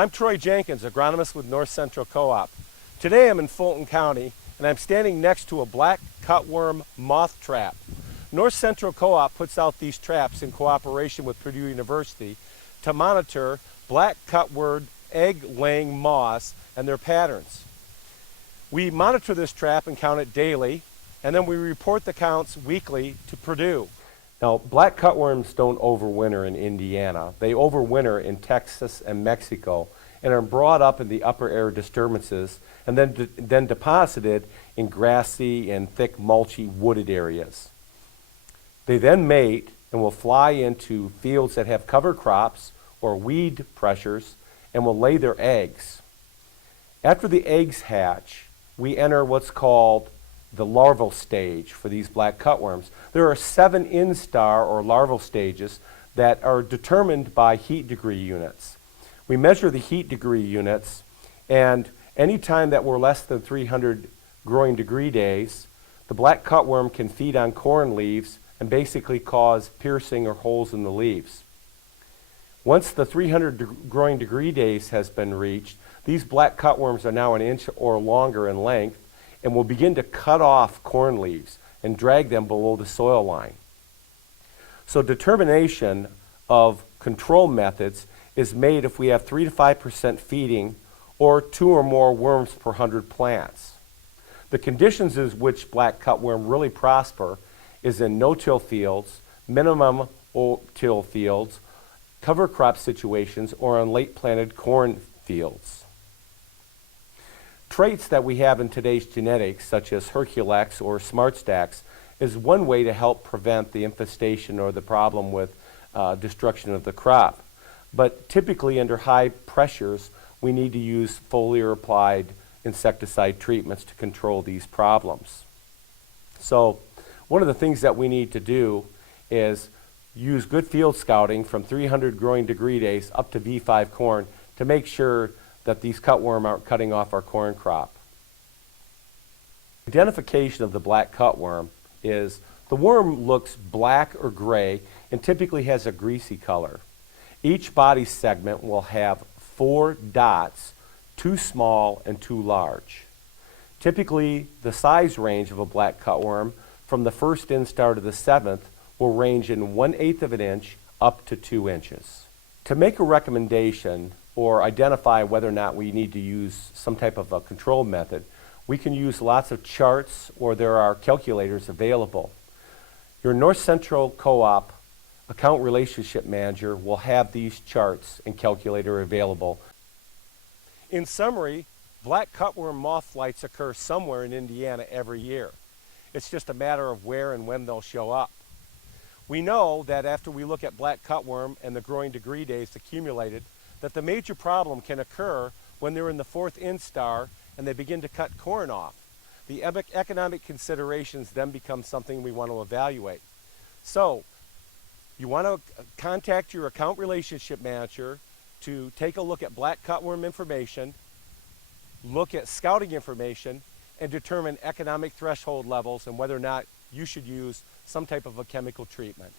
I'm Troy Jenkins, agronomist with North Central Co-op. Today I'm in Fulton County and I'm standing next to a black cutworm moth trap. North Central Co-op puts out these traps in cooperation with Purdue University to monitor black cutworm egg-laying moths and their patterns. We monitor this trap and count it daily, and then we report the counts weekly to Purdue. Now, black cutworms don't overwinter in Indiana. They overwinter in Texas and Mexico and are brought up in the upper air disturbances and then deposited in grassy and thick, mulchy, wooded areas. They then mate and will fly into fields that have cover crops or weed pressures and will lay their eggs. After the eggs hatch, we enter what's called the larval stage for these black cutworms. There are 7 instar or larval stages that are determined by heat degree units. We measure the heat degree units, and any time that we're less than 300 growing degree days, the black cutworm can feed on corn leaves and basically cause piercing or holes in the leaves. Once the 300 growing degree days has been reached, these black cutworms are now an inch or longer in length and will begin to cut off corn leaves and drag them below the soil line. So determination of control methods is made if we have 3 to 5% feeding or 2 or more worms per 100 plants. The conditions in which black cutworm really prosper is in no-till fields, minimum till fields, cover crop situations, or on late planted corn fields. Traits that we have in today's genetics, such as Herculex or Smart Stacks, is one way to help prevent the infestation or the problem with destruction of the crop. But typically under high pressures, we need to use foliar applied insecticide treatments to control these problems. So one of the things that we need to do is use good field scouting from 300 growing degree days up to V5 corn to make sure that these cutworm aren't cutting off our corn crop. Identification of the black cutworm is the worm looks black or gray and typically has a greasy color. Each body segment will have 4 dots, 2 small and 2 large. Typically, the size range of a black cutworm from the first instar to the 7th will range in 1/8 of an inch up to 2 inches. To make a recommendation or identify whether or not we need to use some type of a control method, we can use lots of charts, or there are calculators available. Your North Central Co-op account relationship manager will have these charts and calculator available. In summary, black cutworm moth flights occur somewhere in Indiana every year. It's just a matter of where and when they'll show up. We know that after we look at black cutworm and the growing degree days accumulated, that the major problem can occur when they're in the 4th instar and they begin to cut corn off. The economic considerations then become something we want to evaluate. So you want to contact your account relationship manager to take a look at black cutworm information, look at scouting information, and determine economic threshold levels and whether or not you should use some type of a chemical treatment.